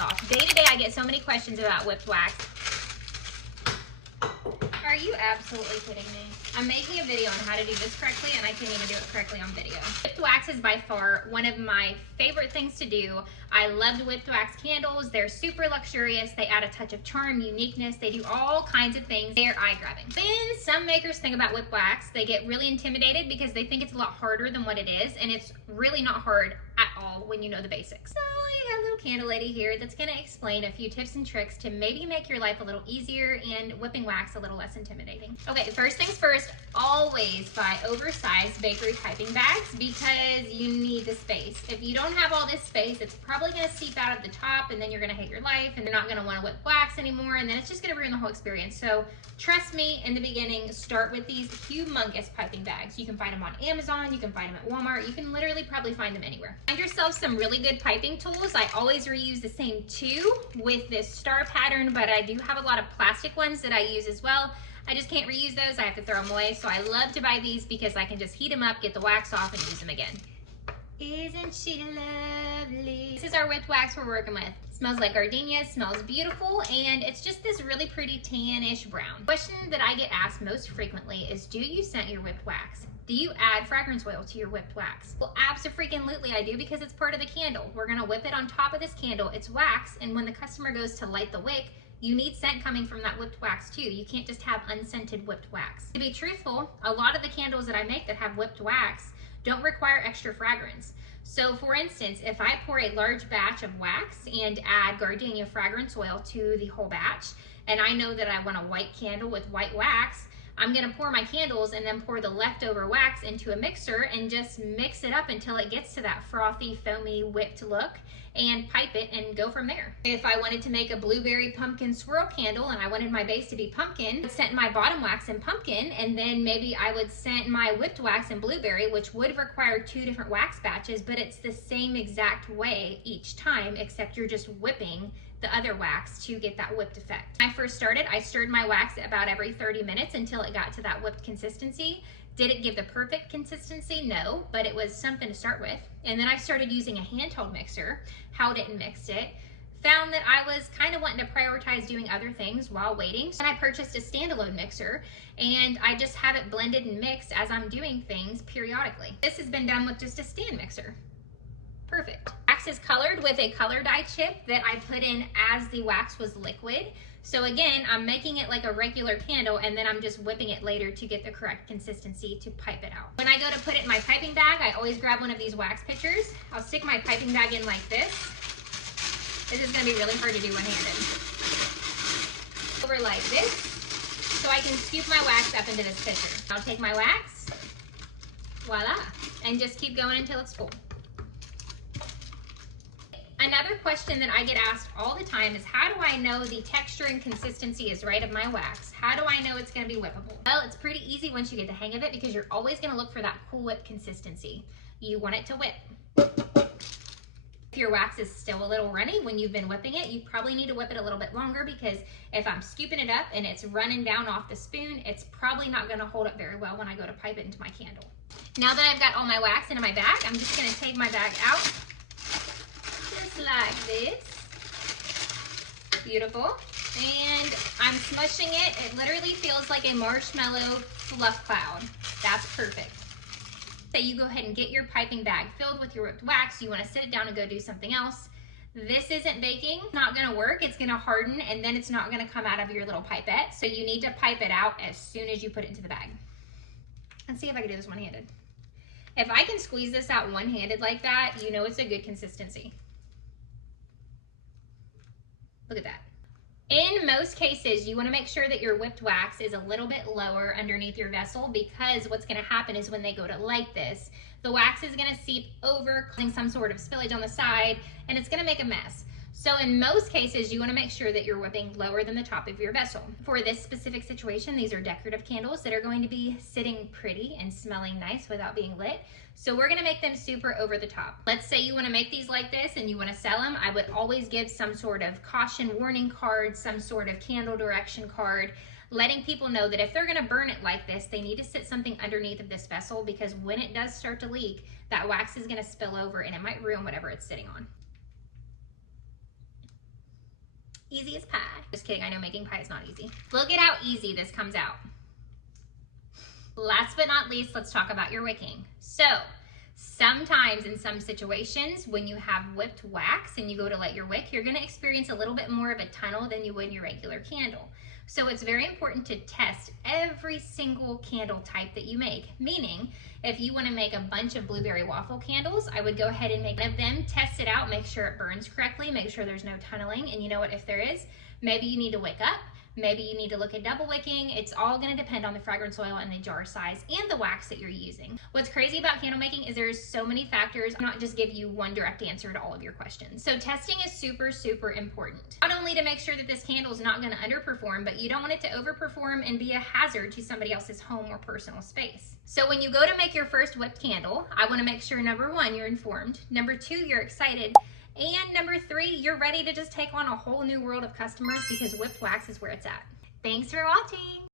off. Day to day, I get so many questions about whipped wax. Are you absolutely kidding me? I'm making a video on how to do this correctly, and I can't even do it correctly on video. Whipped wax is by far one of my favorite things to do. I love whipped wax candles. They're super luxurious. They add a touch of charm, uniqueness. They do all kinds of things. They're eye-grabbing. Then some makers think about whipped wax. They get really intimidated because they think it's a lot harder than what it is, and it's really not hard at all when you know the basics. So I got a little candle lady here that's gonna explain a few tips and tricks to maybe make your life a little easier and whipping wax a little less intimidating. Okay, first things first, always buy oversized bakery piping bags because you need the space. If you don't have all this space, it's probably gonna seep out of the top, and then you're gonna hate your life, and you're not gonna wanna whip wax anymore, and then it's just gonna ruin the whole experience. So trust me, in the beginning, start with these humongous piping bags. You can find them on Amazon, you can find them at Walmart, you can literally probably find them anywhere. Find yourself some really good piping tools. I always reuse the same two with this star pattern, but I do have a lot of plastic ones that I use as well. I just can't reuse those, I have to throw them away. So I love to buy these because I can just heat them up, get the wax off, and use them again. Isn't she lovely? This is our whipped wax we're working with. It smells like gardenia, smells beautiful, and it's just this really pretty tannish brown. The question that I get asked most frequently is, do you scent your whipped wax? Do you add fragrance oil to your whipped wax? Well, abso-freaking-lutely I do, because it's part of the candle. We're gonna whip it on top of this candle. It's wax, and when the customer goes to light the wick, you need scent coming from that whipped wax too. You can't just have unscented whipped wax. To be truthful, a lot of the candles that I make that have whipped wax don't require extra fragrance. So for instance, if I pour a large batch of wax and add gardenia fragrance oil to the whole batch, and I know that I want a white candle with white wax, I'm gonna pour my candles and then pour the leftover wax into a mixer and just mix it up until it gets to that frothy, foamy, whipped look, and pipe it and go from there. If I wanted to make a blueberry pumpkin swirl candle and I wanted my base to be pumpkin, I would scent my bottom wax in pumpkin, and then maybe I would scent my whipped wax in blueberry, which would require 2 different wax batches, but it's the same exact way each time, except you're just whipping the other wax to get that whipped effect. When I first started, I stirred my wax about every 30 minutes until it got to that whipped consistency. Did it give the perfect consistency? No, but it was something to start with. And then I started using a handheld mixer, held it and mixed it. Found that I was kind of wanting to prioritize doing other things while waiting. So I purchased a standalone mixer, and I just have it blended and mixed as I'm doing things periodically. This has been done with just a stand mixer. Perfect. Wax is colored with a color dye chip that I put in as the wax was liquid. So again, I'm making it like a regular candle, and then I'm just whipping it later to get the correct consistency to pipe it out. When I go to put it in my piping bag, I always grab one of these wax pitchers. I'll stick my piping bag in like this. This is gonna be really hard to do one-handed. Over like this, so I can scoop my wax up into this pitcher. I'll take my wax, voila, and just keep going until it's full. Another question that I get asked all the time is, how do I know the texture and consistency is right of my wax? How do I know it's gonna be whippable? Well, it's pretty easy once you get the hang of it, because you're always gonna look for that Cool Whip consistency. You want it to whip. If your wax is still a little runny when you've been whipping it, you probably need to whip it a little bit longer, because if I'm scooping it up and it's running down off the spoon, it's probably not gonna hold up very well when I go to pipe it into my candle. Now that I've got all my wax into my bag, I'm just gonna take my bag out. Just like this. Beautiful. And I'm smushing it. It literally feels like a marshmallow fluff cloud. That's perfect. So you go ahead and get your piping bag filled with your whipped wax. You want to sit it down and go do something else. This isn't baking. It's not going to work. It's going to harden, and then it's not going to come out of your little pipette. So you need to pipe it out as soon as you put it into the bag. Let's see if I can do this one-handed. If I can squeeze this out one-handed like that, you know it's a good consistency. Look at that. In most cases, you want to make sure that your whipped wax is a little bit lower underneath your vessel, because what's going to happen is when they go to light this, the wax is going to seep over, causing some sort of spillage on the side, and it's going to make a mess. So in most cases, you want to make sure that you're whipping lower than the top of your vessel. For this specific situation, these are decorative candles that are going to be sitting pretty and smelling nice without being lit. So we're gonna make them super over the top. Let's say you wanna make these like this and you wanna sell them. I would always give some sort of caution warning card, some sort of candle direction card, letting people know that if they're gonna burn it like this, they need to sit something underneath of this vessel, because when it does start to leak, that wax is gonna spill over and it might ruin whatever it's sitting on. Easy as pie. Just kidding, I know making pie is not easy. Look at how easy this comes out. Last but not least, let's talk about your wicking. So, sometimes in some situations when you have whipped wax and you go to light your wick, you're gonna experience a little bit more of a tunnel than you would in your regular candle. So it's very important to test every single candle type that you make. Meaning, if you wanna make a bunch of blueberry waffle candles, I would go ahead and make one of them, test it out, make sure it burns correctly, make sure there's no tunneling, and you know what, if there is, maybe you need to wick up. Maybe you need to look at double wicking. It's all gonna depend on the fragrance oil and the jar size and the wax that you're using. What's crazy about candle making is there's so many factors. I'm not just give you one direct answer to all of your questions. So testing is super, super important. Not only to make sure that this candle is not gonna underperform, but you don't want it to overperform and be a hazard to somebody else's home or personal space. So when you go to make your first whipped candle, I wanna make sure number one, you're informed. Number two, you're excited. And number three, you're ready to just take on a whole new world of customers because whipped wax is where it's at. Thanks for watching.